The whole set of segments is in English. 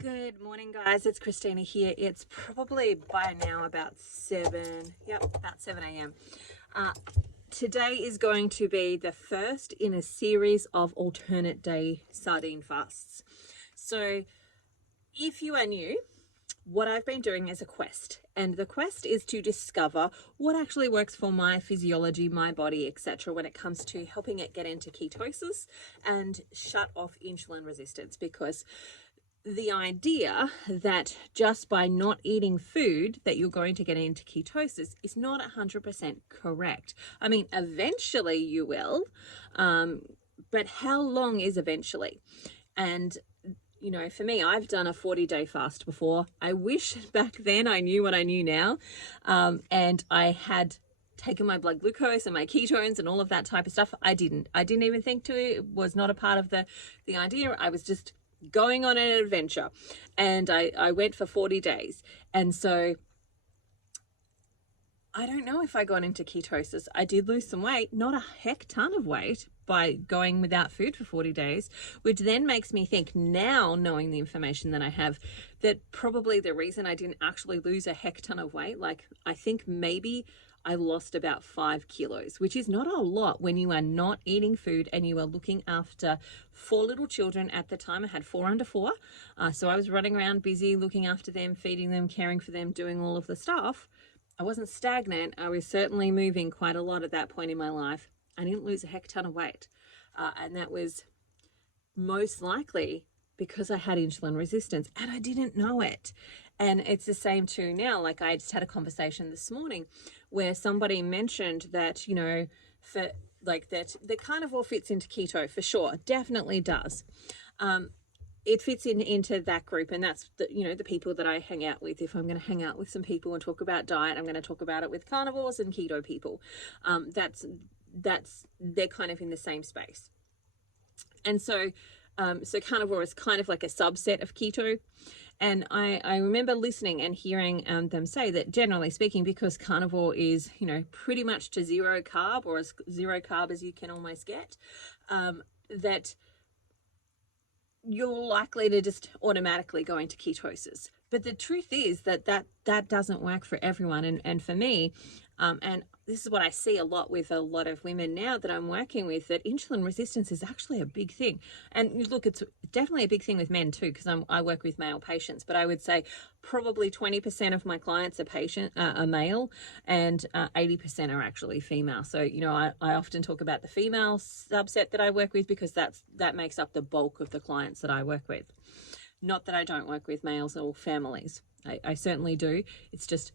Good morning, guys. It's Christina here. It's probably by now about 7 a.m. Today is going to be the first in a series of alternate day sardine fasts. So if you are new, what I've been doing is a quest, and the quest is to discover what actually works for my physiology, my body, etc. when it comes to helping it get into ketosis and shut off insulin resistance, because the idea that just by not eating food that you're going to get into ketosis is not 100% correct. I mean, eventually you will, but how long is eventually? And you know, for me, I've done a 40-day fast before. I wish back then I knew what I knew now, and I had taken my blood glucose and my ketones and all of that type of stuff. I didn't even think to. It was not a part of the idea. I was just going on an adventure, and I went for 40 days. And so I don't know if I got into ketosis. I did lose some weight, not a heck ton of weight, by going without food for 40 days, which then makes me think now, knowing the information that I have, that probably the reason I didn't actually lose a heck ton of weight, like I think maybe I lost about 5 kilos, which is not a lot when you are not eating food and you are looking after 4 little children. At the time, I had 4 under 4. So I was running around busy, looking after them, feeding them, caring for them, doing all of the stuff. I wasn't stagnant. I was certainly moving quite a lot at that point in my life. I didn't lose a heck ton of weight. And that was most likely because I had insulin resistance and I didn't know it. And it's the same too now. Like, I just had a conversation this morning where somebody mentioned that, you know, for like that the carnivore fits into keto for sure, definitely does. It fits into that group, and that's the, you know, the people that I hang out with. If I'm going to hang out with some people and talk about diet, I'm going to talk about it with carnivores and keto people. They're kind of in the same space. And so carnivore is kind of like a subset of keto. And I remember listening and hearing them say that, generally speaking, because carnivore is, you know, pretty much to zero carb, or as zero carb as you can almost get, that you're likely to just automatically go into ketosis. But the truth is that doesn't work for everyone. And for me, and this is what I see a lot with a lot of women now that I'm working with, that insulin resistance is actually a big thing. And look, it's definitely a big thing with men too, because I work with male patients, but I would say probably 20% of my clients are male, and 80% are actually female. So, you know, I often talk about the female subset that I work with, because that makes up the bulk of the clients that I work with. Not that I don't work with males or families. I certainly do. It's just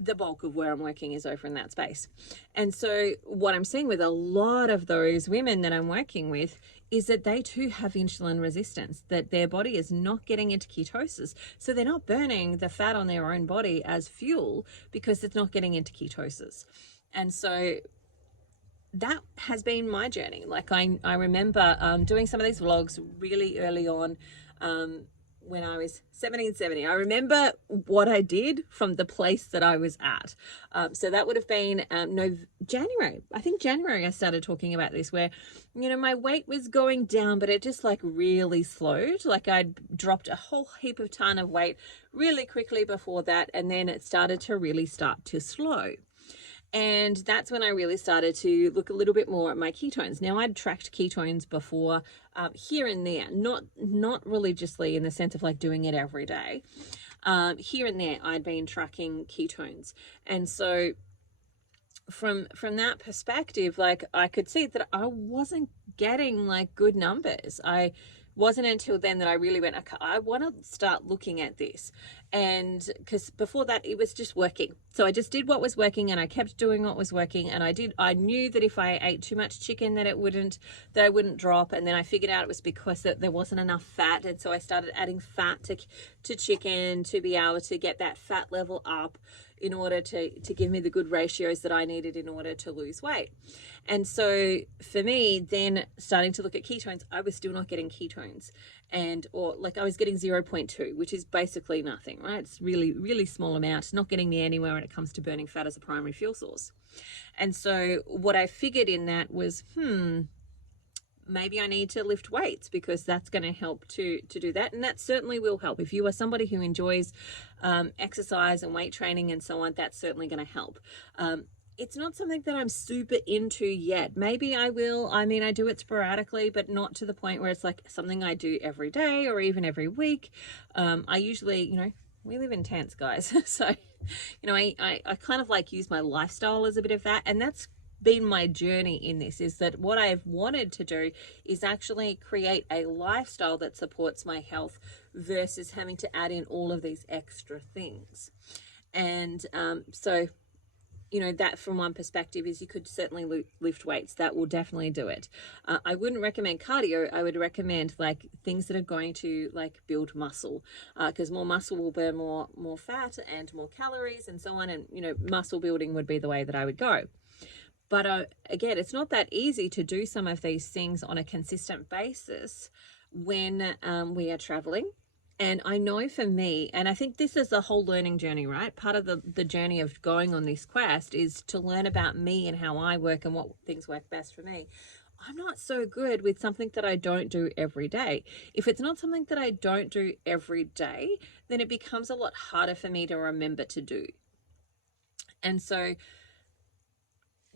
the bulk of where I'm working is over in that space. And so what I'm seeing with a lot of those women that I'm working with is that they too have insulin resistance, that their body is not getting into ketosis. So they're not burning the fat on their own body as fuel because it's not getting into ketosis. And so that has been my journey. Like, I remember doing some of these vlogs really early on, when I was 1770. I remember what I did from the place that I was at. So that would have been January. I think January I started talking about this, where, you know, my weight was going down, but it just like really slowed. Like, I'd dropped a whole heap of ton of weight really quickly before that, and then it started to really start to slow. And that's when I really started to look a little bit more at my ketones. Now, I'd tracked ketones before, here and there, not religiously in the sense of like doing it every day. Here and there, I'd been tracking ketones. And so from that perspective, like, I could see that I wasn't getting like good numbers. I wasn't until then that I really went, okay, I want to start looking at this. And because before that, it was just working. So I just did what was working, and I kept doing what was working. And I knew that if I ate too much chicken, that I wouldn't drop. And then I figured out it was because that there wasn't enough fat. And so I started adding fat to chicken to be able to get that fat level up, in order to give me the good ratios that I needed in order to lose weight. And so for me, then starting to look at ketones, I was still not getting ketones, or like I was getting 0.2, which is basically nothing, right? It's really, really small amount. It's not getting me anywhere when it comes to burning fat as a primary fuel source. And so what I figured in that was, maybe I need to lift weights because that's going to help to do that. And that certainly will help. If you are somebody who enjoys exercise and weight training and so on, that's certainly going to help. It's not something that I'm super into yet. Maybe I will. I mean, I do it sporadically, but not to the point where it's like something I do every day or even every week. I usually, you know, we live in tents, guys. So, you know, I kind of like use my lifestyle as a bit of that. And that's been my journey in this, is that what I've wanted to do is actually create a lifestyle that supports my health versus having to add in all of these extra things. And so, you know, that from one perspective is you could certainly lift weights. That will definitely do it. I wouldn't recommend cardio. I would recommend like things that are going to like build muscle, because more muscle will burn more fat and more calories and so on. And, you know, muscle building would be the way that I would go. But again, it's not that easy to do some of these things on a consistent basis when we are traveling. And I know for me, and I think this is the whole learning journey, right? Part of the journey of going on this quest is to learn about me and how I work and what things work best for me. I'm not so good with something that I don't do every day. If it's not something that I don't do every day, then it becomes a lot harder for me to remember to do. And so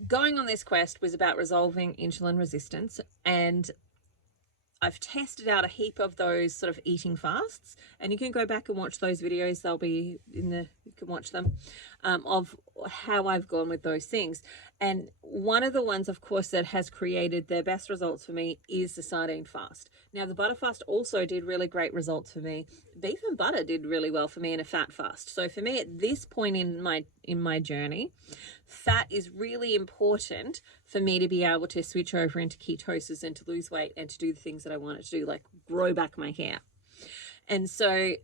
going on this quest was about resolving insulin resistance, and I've tested out a heap of those sort of eating fasts, and you can go back and watch those videos. They'll be in the, you can watch them, of how I've gone with those things. And one of the ones, of course, that has created the best results for me is the sardine fast. Now, the butter fast also did really great results for me. Beef and butter did really well for me in a fat fast. So for me at this point in my journey, fat is really important for me to be able to switch over into ketosis and to lose weight and to do the things that I wanted to do, like grow back my hair. And so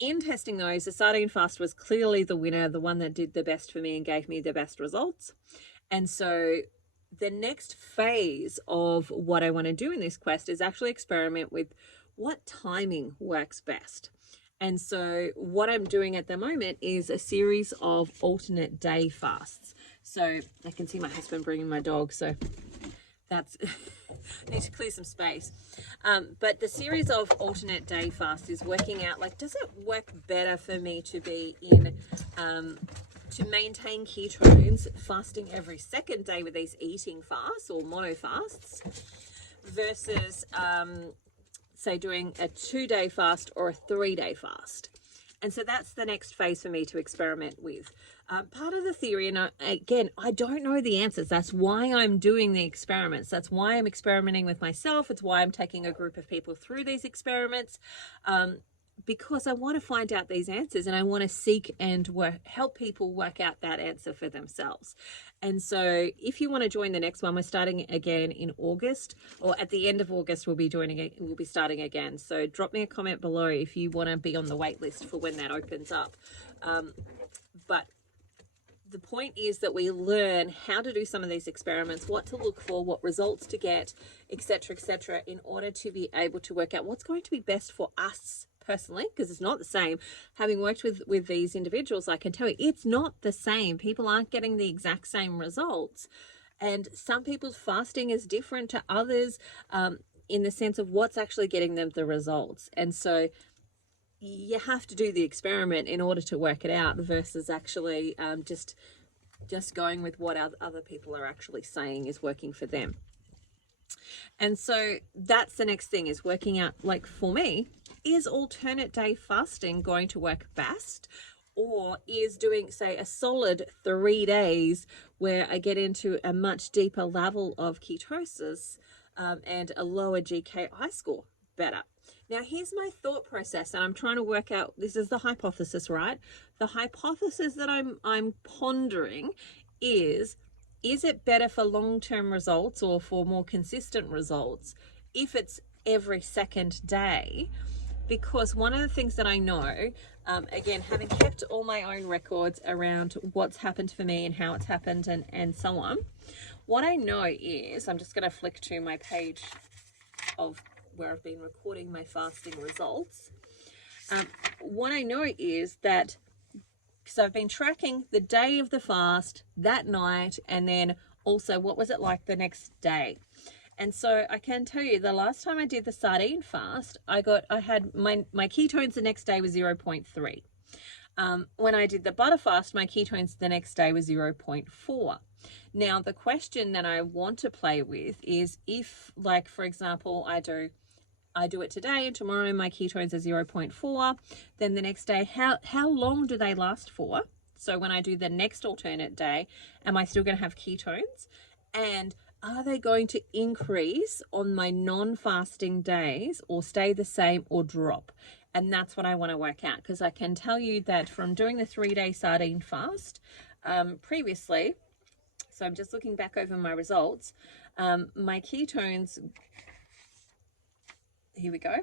in testing those, the sardine fast was clearly the winner, the one that did the best for me and gave me the best results. And so the next phase of what I want to do in this quest is actually experiment with what timing works best. And so what I'm doing at the moment is a series of alternate day fasts. So I can see my husband bringing my dog, so that's I need to clear some space. But the series of alternate day fasts is working out, like, does it work better for me to be in to maintain ketones fasting every second day with these eating fasts or mono fasts versus say doing a 2-day fast or a 3-day fast? And so that's the next phase for me to experiment with. Part of the theory, and again, I don't know the answers. That's why I'm doing the experiments. That's why I'm experimenting with myself. It's why I'm taking a group of people through these experiments, because I want to find out these answers, and I want to seek and help people work out that answer for themselves. And so if you want to join the next one, we're starting again in August, or at the end of August, we'll be starting again. So drop me a comment below if you want to be on the wait list for when that opens up. But the point is that we learn how to do some of these experiments, what to look for, what results to get, etc., in order to be able to work out what's going to be best for us personally, because it's not the same. Having worked with these individuals, I can tell you it's not the same. People aren't getting the exact same results, and some people's fasting is different to others in the sense of what's actually getting them the results. And so you have to do the experiment in order to work it out versus actually just going with what other people are actually saying is working for them. And so that's the next thing, is working out, like for me, is alternate day fasting going to work best? Or is doing, say, a solid 3 days where I get into a much deeper level of ketosis and a lower GKI score better? Now, here's my thought process, and I'm trying to work out, this is the hypothesis, right? The hypothesis that I'm pondering is it better for long-term results or for more consistent results if it's every second day? Because one of the things that I know, again, having kept all my own records around what's happened for me and how it's happened and so on, what I know is, I'm just going to flick to my page of where I've been recording my fasting results. What I know is that, because I've been tracking the day of the fast, that night, and then also what was it like the next day. And so I can tell you, the last time I did the sardine fast, I had my ketones the next day was 0.3. When I did the butter fast, my ketones the next day was 0.4. Now, the question that I want to play with is if, like, for example, I do it today and tomorrow my ketones are 0.4, then the next day, how long do they last for? So when I do the next alternate day, am I still going to have ketones? And are they going to increase on my non-fasting days or stay the same or drop? And that's what I want to work out, because I can tell you that from doing the 3-day sardine fast previously, so I'm just looking back over my results, my ketones, here we go.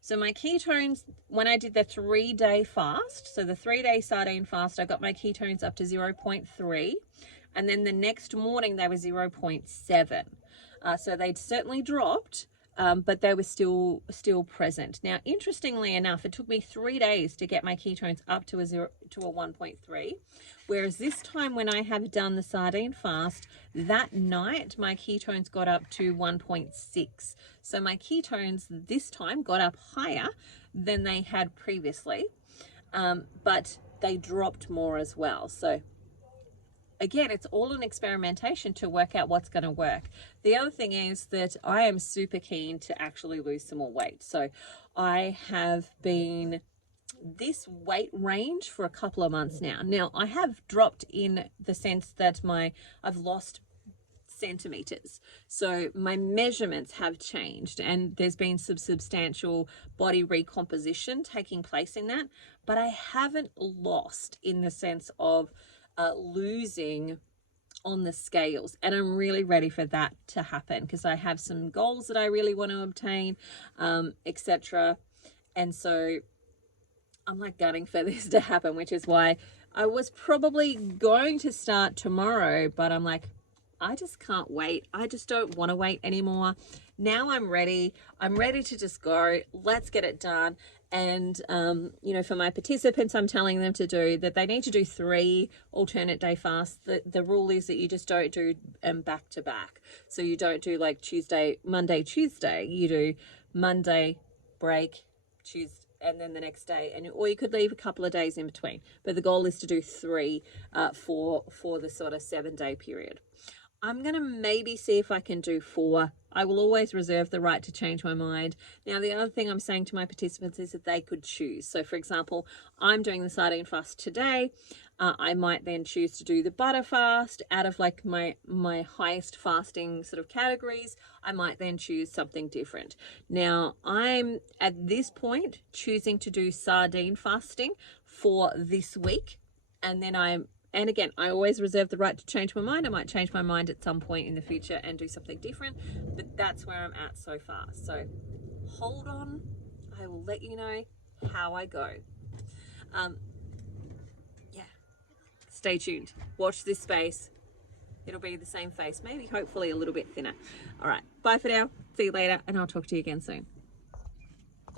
So my ketones, when I did the 3-day fast, so the 3-day sardine fast, I got my ketones up to 0.3. And then the next morning they were 0.7. So they'd certainly dropped, but they were still present. Now, interestingly enough, it took me 3 days to get my ketones up to a 1.3. Whereas this time when I have done the sardine fast, that night my ketones got up to 1.6. So my ketones this time got up higher than they had previously, but they dropped more as well. So again, it's all an experimentation to work out what's going to work. The other thing is that I am super keen to actually lose some more weight. So I have been this weight range for a couple of months now. Now, I have dropped in the sense that I've lost centimeters. So my measurements have changed and there's been some substantial body recomposition taking place in that, but I haven't lost in the sense of losing on the scales, and I'm really ready for that to happen because I have some goals that I really want to obtain, etc. And so I'm like gunning for this to happen, which is why I was probably going to start tomorrow, but I'm like, I just can't wait. I just don't want to wait anymore. Now I'm ready. I'm ready to just go. Let's get it done. And, for my participants, I'm telling them to do that. They need to do 3 alternate day fasts. The rule is that you just don't do back to back. So you don't do like Monday, Tuesday. You do Monday, break, Tuesday, and then the next day, or you could leave a couple of days in between. But the goal is to do 3 for the sort of 7-day period. I'm going to maybe see if I can do 4. I will always reserve the right to change my mind. Now, the other thing I'm saying to my participants is that they could choose. So, for example, I'm doing the sardine fast today. I might then choose to do the butter fast out of like my highest fasting sort of categories. I might then choose something different. Now, I'm at this point choosing to do sardine fasting for this week. And again, I always reserve the right to change my mind. I might change my mind at some point in the future and do something different, but that's where I'm at so far. So hold on. I will let you know how I go. Stay tuned. Watch this space. It'll be the same face, maybe hopefully a little bit thinner. All right. Bye for now. See you later, and I'll talk to you again soon.